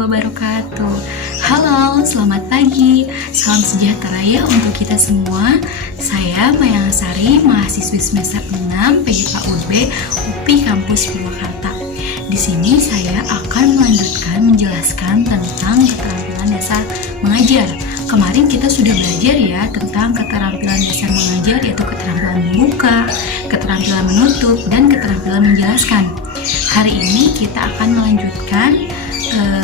wabarakatuh. Halo, selamat pagi. Salam sejahtera ya untuk kita semua. Saya Maya Sari, mahasiswi semester 6 PGK UB UPI Kampus Purwakarta. Di sini saya akan melanjutkan menjelaskan tentang keterampilan dasar mengajar. Kemarin kita sudah belajar ya tentang keterampilan dasar mengajar, yaitu keterampilan membuka, keterampilan menutup, dan keterampilan menjelaskan. Hari ini kita akan melanjutkan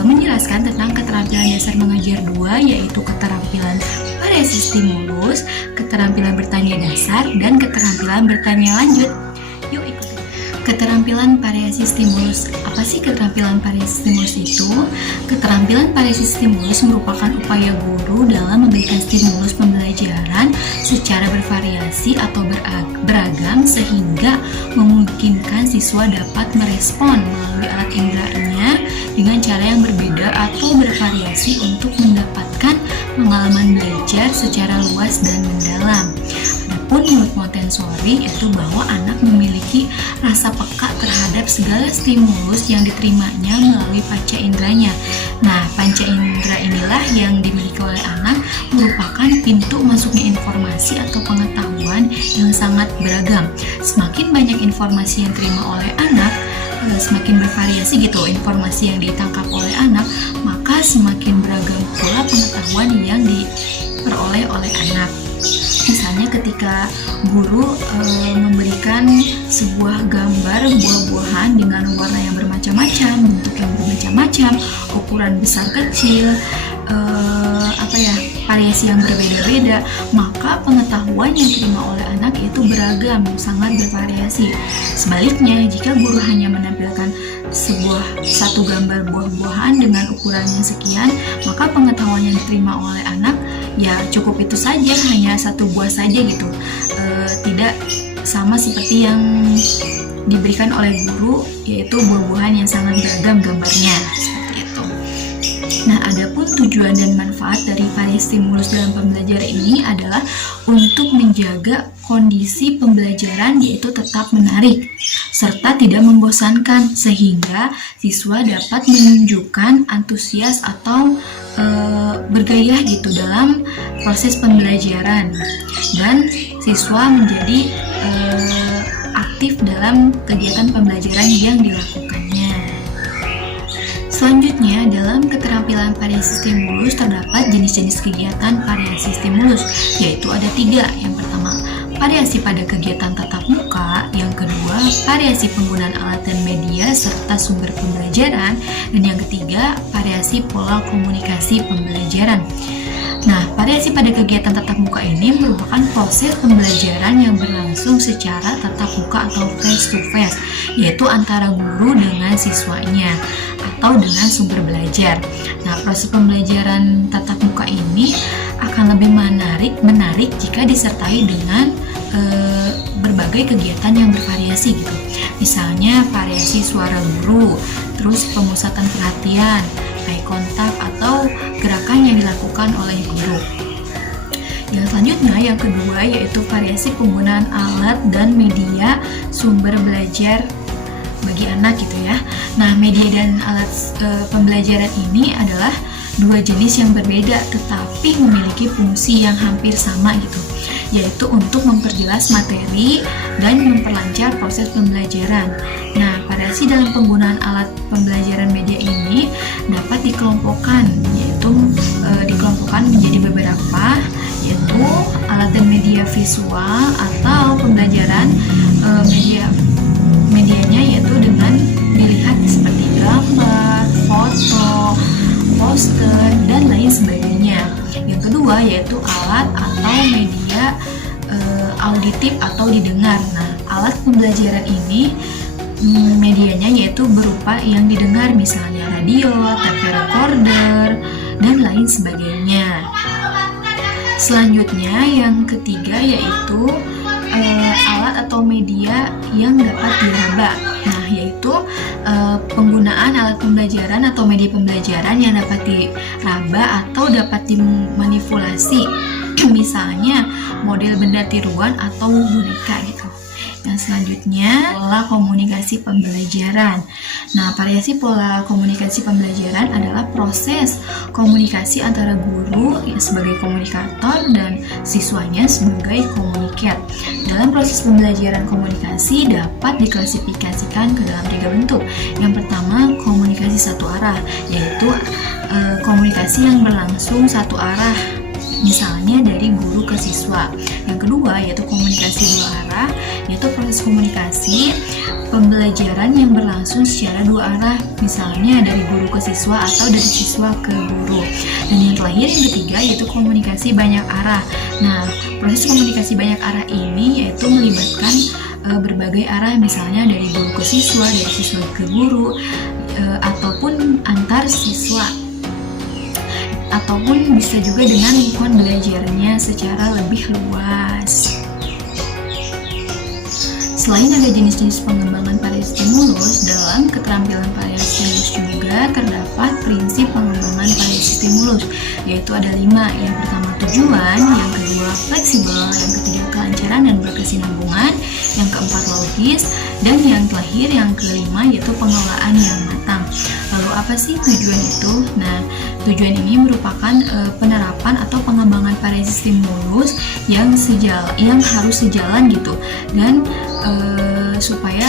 menjelaskan tentang keterampilan dasar mengajar 2, yaitu keterampilan variasi stimulus, keterampilan bertanya dasar, dan keterampilan bertanya lanjut. Yuk ikuti. Keterampilan variasi stimulus. Apa sih keterampilan variasi stimulus itu? Keterampilan variasi stimulus merupakan upaya guru dalam memberikan stimulus pembelajaran secara bervariasi atau beragam sehingga memungkinkan siswa dapat merespon melalui alat inderanya dengan cara yang berbeda atau bervariasi untuk mendapatkan pengalaman belajar secara luas dan mendalam. Adapun menurut Montessori itu bahwa anak memiliki rasa peka terhadap segala stimulus yang diterimanya melalui panca inderanya. Nah, panca indera inilah yang dimiliki oleh anak merupakan pintu masuknya informasi atau pengetahuan yang sangat beragam. Semakin banyak informasi yang diterima oleh anak, semakin bervariasi gitu informasi yang ditangkap oleh anak, maka semakin beragam pula pengetahuan yang diperoleh oleh anak. Misalnya ketika guru memberikan sebuah gambar buah-buahan dengan warna yang bermacam-macam, bentuk yang bermacam-macam, ukuran besar kecil, variasi yang berbeda-beda, maka pengetahuan yang diterima oleh anak itu beragam, sangat bervariasi. Sebaliknya, jika guru hanya menampilkan satu gambar buah-buahan dengan ukuran yang sekian, maka pengetahuan yang diterima oleh anak ya cukup itu saja, hanya satu buah saja gitu, tidak sama seperti yang diberikan oleh guru, yaitu buah-buahan yang sangat beragam gambarnya, seperti itu. Nah, adapun tujuan dan manfaat dari variasi stimulus dalam pembelajaran ini adalah untuk menjaga kondisi pembelajaran yaitu tetap menarik serta tidak membosankan, sehingga siswa dapat menunjukkan antusias atau bergairah gitu dalam proses pembelajaran, dan siswa menjadi aktif dalam kegiatan pembelajaran yang dilakukannya. Selanjutnya, dalam keterampilan variasi stimulus terdapat jenis-jenis kegiatan variasi stimulus, yaitu ada 3. Yang pertama, variasi pada kegiatan tatap muka. Yang kedua, variasi penggunaan alat dan media serta sumber pembelajaran. Dan yang ketiga, variasi pola komunikasi pembelajaran. Nah, variasi pada kegiatan tatap muka ini merupakan proses pembelajaran yang berlangsung secara tatap muka atau face to face, yaitu antara guru dengan siswanya atau dengan sumber belajar. Nah, proses pembelajaran tatap muka ini akan lebih menarik jika disertai dengan berbagai kegiatan yang bervariasi gitu. Misalnya variasi suara guru, terus pemusatan perhatian, eye contact, atau gerakan yang dilakukan oleh guru. Yang selanjutnya, yang kedua, yaitu variasi penggunaan alat dan media sumber belajar bagi anak gitu ya. Nah, media dan alat pembelajaran ini adalah 2 jenis yang berbeda tetapi memiliki fungsi yang hampir sama gitu, yaitu untuk memperjelas materi dan memperlancar proses pembelajaran. Nah, variasi dalam penggunaan alat pembelajaran media ini dapat dikelompokkan, yaitu dikelompokkan menjadi beberapa, yaitu alat dan media visual atau pembelajaran medianya yaitu dengan dilihat seperti gambar, foto, poster, dan lain sebagainya. Yang kedua yaitu alat atau media auditif atau didengar. Nah, alat pembelajaran ini medianya yaitu berupa yang didengar, misalnya radio, tape recorder, dan lain sebagainya. Selanjutnya yang ketiga yaitu alat atau media yang dapat diraba. Nah, yaitu penggunaan alat pembelajaran atau media pembelajaran yang dapat diraba atau dapat dimanipulasi, misalnya model benda tiruan atau boneka gitu. Yang selanjutnya, pola komunikasi pembelajaran. Nah, variasi pola komunikasi pembelajaran adalah proses komunikasi antara guru sebagai komunikator dan siswanya sebagai komunikat. Dalam proses pembelajaran komunikasi dapat diklasifikasikan ke dalam 3 bentuk. Yang pertama, komunikasi satu arah, yaitu komunikasi yang berlangsung satu arah, misalnya dari guru ke siswa. Yang kedua yaitu komunikasi dua arah, yaitu proses komunikasi pembelajaran yang berlangsung secara dua arah, misalnya dari guru ke siswa atau dari siswa ke guru. Dan yang terakhir, yang ketiga, yaitu komunikasi banyak arah. Nah, proses komunikasi banyak arah ini yaitu melibatkan berbagai arah, misalnya dari guru ke siswa, dari siswa ke guru, ataupun antar siswa, ataupun bisa juga dengan lingkungan belajarnya secara lebih luas. Selain ada jenis-jenis pengembangan pada stimulus, dalam keterampilan pada stimulus juga terdapat prinsip pengembangan pada stimulus, yaitu ada 5. Yang pertama tujuan, yang kedua fleksibel, yang ketiga kelancaran dan berkesinambungan, yang keempat logis, dan yang terakhir yang kelima yaitu pengelolaan yang matang. Lalu apa sih tujuan itu? Nah, tujuan ini merupakan penerapan atau pengembangan pada stimulus yang harus sejalan gitu, dan supaya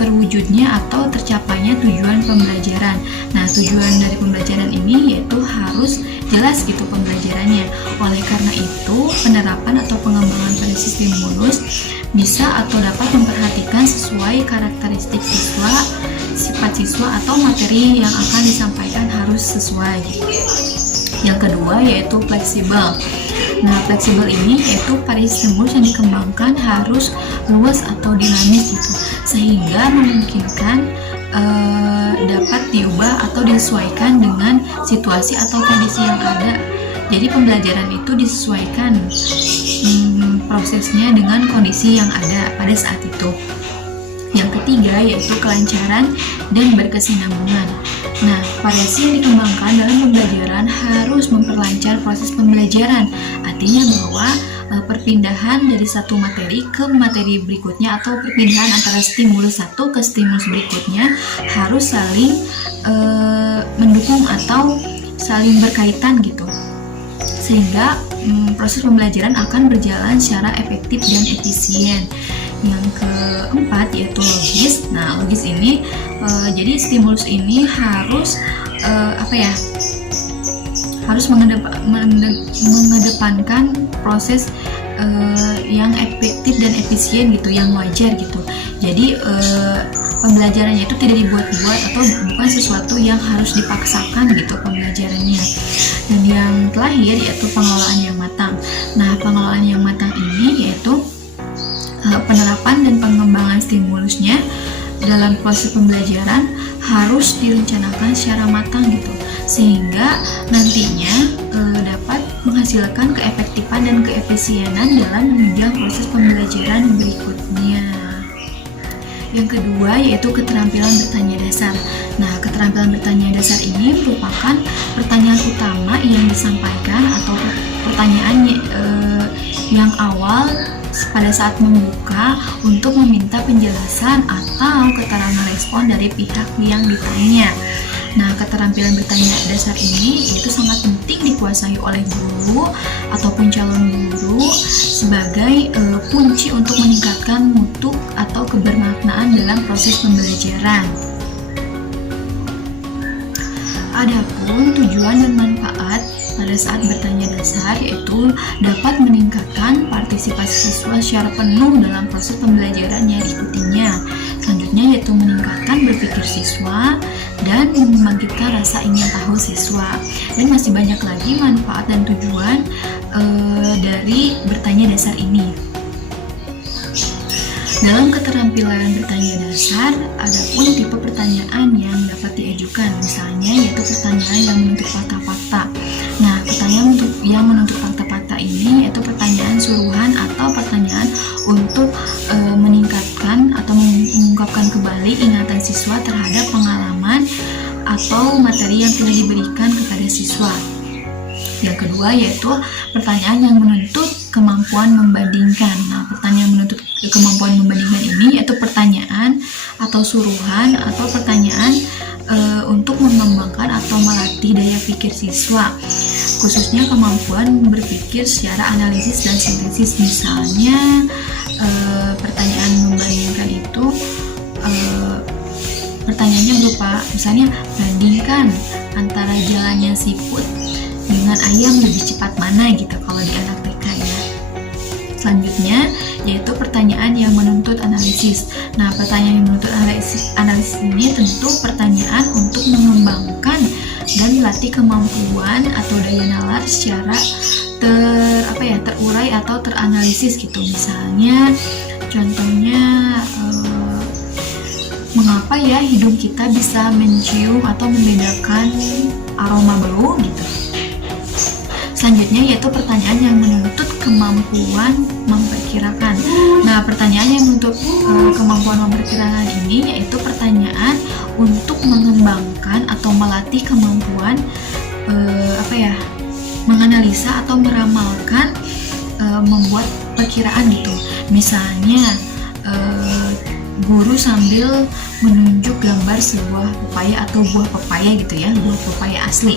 terwujudnya atau tercapainya tujuan pembelajaran. Nah, tujuan dari pembelajaran ini yaitu harus jelas gitu pembelajarannya. Oleh karena itu, penerapan atau pengembangan pada stimulus bisa atau dapat memperhatikan sesuai karakteristik siswa, sifat siswa, atau materi yang akan disampaikan harus sesuai. Yang kedua yaitu fleksibel. Nah, fleksibel ini yaitu pada stimulus yang dikembangkan harus luas atau dinamis gitu, sehingga memungkinkan dapat diubah atau disesuaikan dengan situasi atau kondisi yang ada. Jadi pembelajaran itu disesuaikan prosesnya dengan kondisi yang ada pada saat itu. Yang ketiga yaitu kelancaran dan berkesinambungan. Nah, variasi yang dikembangkan dalam pembelajaran harus memperlancar proses pembelajaran. Artinya bahwa perpindahan dari satu materi ke materi berikutnya atau perpindahan antara stimulus satu ke stimulus berikutnya harus saling mendukung atau saling berkaitan gitu, sehingga proses pembelajaran akan berjalan secara efektif dan efisien. Yang keempat yaitu logis. Nah, logis ini jadi stimulus ini harus harus mengedepankan proses yang efektif dan efisien gitu, yang wajar gitu. Jadi pembelajarannya itu tidak dibuat-buat atau bukan sesuatu yang harus dipaksakan gitu pembelajarannya. Dan yang terakhir yaitu pengelolaan yang matang. Nah, pengelolaan yang matang ini yaitu penerapan dan pengembangan stimulusnya dalam proses pembelajaran harus direncanakan secara matang gitu, sehingga nantinya dapat menghasilkan keefektifan dan keefisienan dalam menunjang proses pembelajaran berikutnya. Yang kedua yaitu keterampilan bertanya dasar. Nah, keterampilan bertanya dasar ini merupakan pertanyaan utama yang disampaikan atau pertanyaan yang awal pada saat membuka untuk meminta penjelasan atau keterangan respon dari pihak yang ditanya. Nah, keterampilan bertanya dasar ini itu sangat penting dikuasai oleh guru ataupun calon guru sebagai kunci untuk meningkatkan mutu atau kebermaknaan dalam proses pembelajaran. Adapun tujuan dan manfaat pada saat bertanya dasar yaitu dapat meningkatkan partisipasi siswa secara penuh dalam proses pembelajaran yang diikutinya. Selanjutnya yaitu meningkatkan berpikir siswa dan membangkitkan rasa ingin tahu siswa. Dan masih banyak lagi manfaat dan tujuan dari bertanya dasar ini. Dalam keterampilan bertanya dasar, ada pun tipe pertanyaan yang dapat diajukan, misalnya yaitu pertanyaan yang menuntut fakta-fakta. Nah, pertanyaan yang menuntut fakta-fakta ini yaitu pertanyaan suruhan atau pertanyaan untuk meningkatkan atau mengungkapkan kembali ingatan siswa terhadap pengalaman atau materi yang telah diberikan kepada siswa. Yang kedua yaitu pertanyaan yang menuntut kemampuan membandingkan. Nah, pertanyaan menuntut kemampuan membandingkan ini yaitu pertanyaan atau suruhan atau pertanyaan untuk mengembangkan atau melatih daya pikir siswa, khususnya kemampuan berpikir secara analisis dan sintesis. Misalnya pertanyaan membandingkan itu pertanyaannya berupa misalnya bandingkan antara jalannya siput dengan ayam lebih cepat mana gitu kalau di anak TK ya. Selanjutnya yaitu pertanyaan yang menuntut analisis. Nah, pertanyaan yang menuntut analisis ini tentu pertanyaan untuk mengembangkan dan melatih kemampuan atau daya nalar secara terurai atau teranalisis gitu. Misalnya contohnya mengapa ya hidung kita bisa mencium atau membedakan aroma bau gitu. Selanjutnya yaitu pertanyaan yang menuntut kemampuan memperkirakan. Nah, pertanyaan yang menuntut kemampuan memperkirakan ini yaitu pertanyaan untuk mengembangkan atau melatih kemampuan menganalisa atau meramalkan, membuat perkiraan gitu. Misalnya guru sambil menunjuk gambar sebuah pepaya atau buah pepaya gitu ya, buah pepaya asli.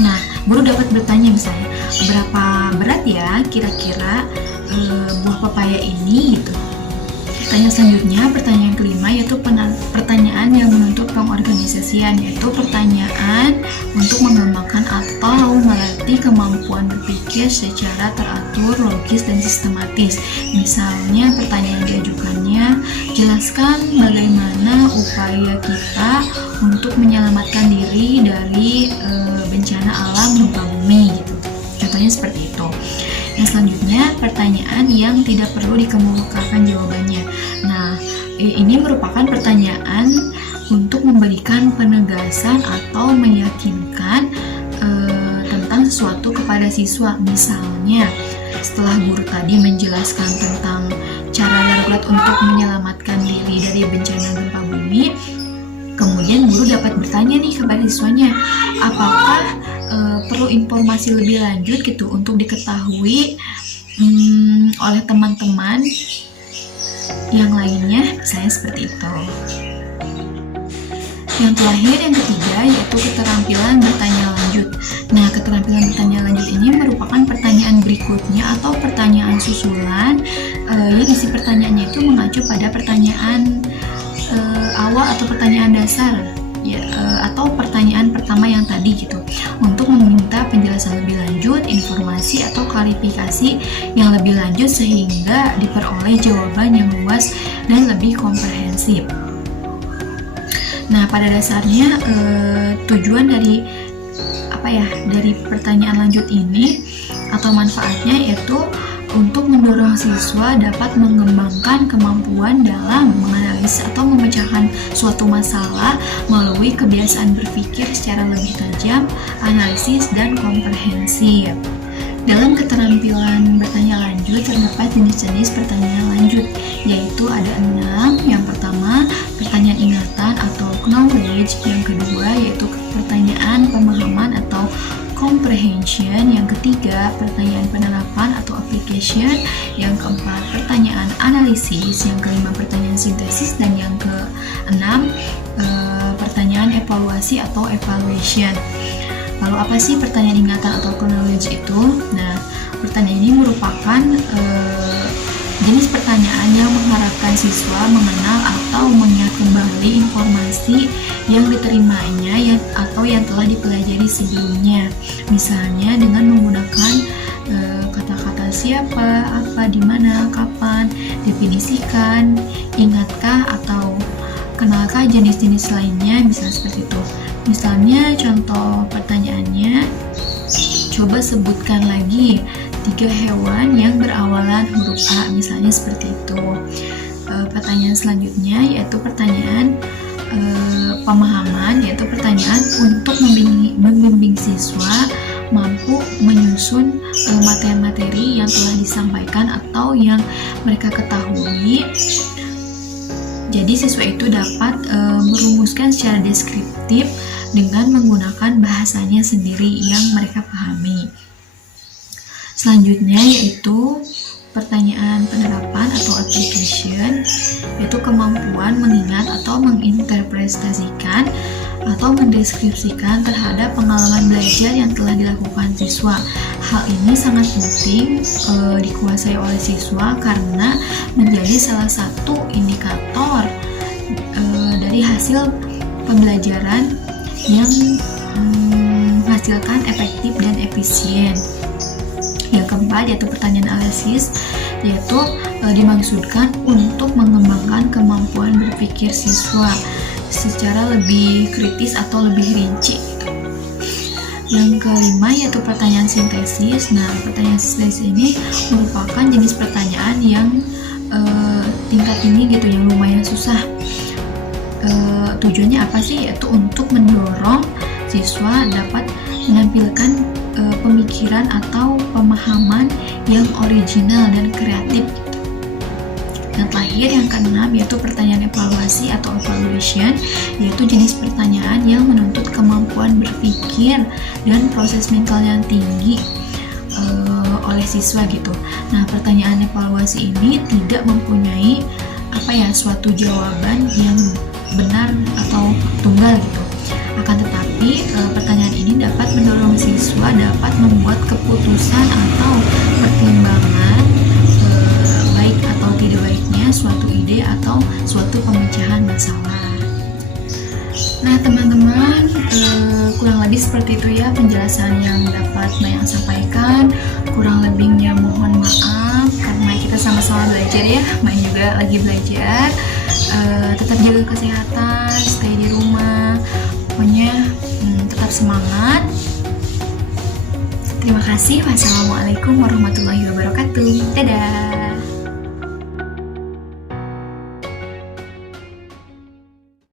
Nah, guru dapat bertanya misalnya, berapa berat ya kira-kira buah pepaya ini gitu. Pertanyaan selanjutnya, pertanyaan kelima yaitu pertanyaan yang menuntut pengorganisasian, yaitu pertanyaan untuk mengembangkan atau melatih kemampuan berpikir secara teratur, logis, dan sistematis. Misalnya pertanyaan diajukannya, jelaskan bagaimana upaya kita untuk menyelamatkan diri dari bencana alam gempa bumi gitu. Contohnya seperti itu. Yang selanjutnya, pertanyaan yang tidak perlu dikemukakan jawabannya. Nah, ini merupakan pertanyaan untuk memberikan penegasan atau meyakinkan tentang sesuatu kepada siswa. Misalnya, setelah guru tadi menjelaskan tentang cara darurat untuk menyelamatkan diri dari bencana gempa bumi, kemudian guru dapat bertanya nih kepada siswanya, apakah perlu informasi lebih lanjut gitu untuk diketahui oleh teman-teman yang lainnya, misalnya seperti itu. Yang terakhir, yang ketiga, yaitu keterampilan bertanya lanjut. Nah, keterampilan bertanya lanjut ini merupakan pertanyaan berikutnya atau pertanyaan susulan yang isi pertanyaannya itu mengacu pada pertanyaan awal atau pertanyaan dasar ya, atau pertanyaan pertama yang tadi gitu, untuk meminta penjelasan lebih lanjut, informasi atau klarifikasi yang lebih lanjut sehingga diperoleh jawaban yang luas dan lebih komprehensif. Nah, pada dasarnya tujuan dari pertanyaan lanjut ini atau manfaatnya yaitu untuk mendorong siswa dapat mengembangkan kemampuan dalam menganalisis atau memecahkan suatu masalah melalui kebiasaan berpikir secara lebih tajam, analisis, dan komprehensif. Dalam keterampilan bertanya lanjut terdapat jenis-jenis pertanyaan lanjut, yaitu ada 6. Yang pertama, pertanyaan ingatan atau knowledge. Yang kedua, yaitu pertanyaan pemahaman atau comprehension. Yang ketiga, pertanyaan penerapan atau application. Yang keempat, pertanyaan analisis. Yang kelima, pertanyaan sintesis. Dan yang keenam, pertanyaan evaluasi atau evaluation. Lalu apa sih pertanyaan ingatan atau knowledge itu? Nah, pertanyaan ini merupakan jenis pertanyaan yang mengharapkan siswa mengenal atau mengingat kembali informasi yang diterimanya atau yang telah dipelajari sebelumnya. Misalnya dengan menggunakan kata-kata siapa, apa, di mana, kapan, definisikan, ingatkah, atau kenalkah jenis-jenis lainnya, misalnya seperti itu. Misalnya contoh pertanyaannya, coba sebutkan lagi 3 hewan yang berawalan huruf A, misalnya seperti itu. Pertanyaan selanjutnya yaitu pertanyaan pemahaman, yaitu pertanyaan untuk membimbing siswa mampu menyusun materi-materi yang telah disampaikan atau yang mereka ketahui. Jadi siswa itu dapat merumuskan secara deskriptif dengan menggunakan bahasanya sendiri yang mereka pahami. Selanjutnya yaitu pertanyaan penerapan atau application, yaitu kemampuan mengingat atau menginterpretasikan atau mendeskripsikan terhadap pengalaman belajar yang telah dilakukan siswa. Hal ini sangat penting dikuasai oleh siswa karena menjadi salah satu indikator dari hasil pembelajaran yang menghasilkan efektif dan efisien. Yang keempat yaitu pertanyaan analisis, yaitu dimaksudkan untuk mengembangkan kemampuan berpikir siswa secara lebih kritis atau lebih rinci gitu. Yang kelima yaitu pertanyaan sintesis. Nah, pertanyaan sintesis ini merupakan jenis pertanyaan yang tingkat tinggi gitu, yang lumayan susah. Tujuannya apa sih? Yaitu untuk mendorong siswa dapat menampilkan pemikiran atau pemahaman yang original dan kreatif. Yang terakhir, yang keenam, yaitu pertanyaan evaluasi atau evaluation, yaitu jenis pertanyaan yang menuntut kemampuan berpikir dan proses mental yang tinggi oleh siswa gitu. Nah, pertanyaan evaluasi ini tidak mempunyai suatu jawaban yang benar atau tunggal gitu. Akan tetapi pertanyaan ini dapat mendorong siswa dapat membuat keputusan atau pertimbangan baik atau tidak baiknya suatu ide atau suatu pemecahan masalah. Nah teman-teman, kurang lebih seperti itu ya penjelasan yang dapat Mayang sampaikan. Kurang lebihnya mohon maaf karena kita sama-sama belajar ya, Mayang juga lagi belajar. Tetap jaga kesehatan, stay di rumah, pokoknya tetap semangat. Terima kasih. Wassalamualaikum warahmatullahi wabarakatuh. Dadah.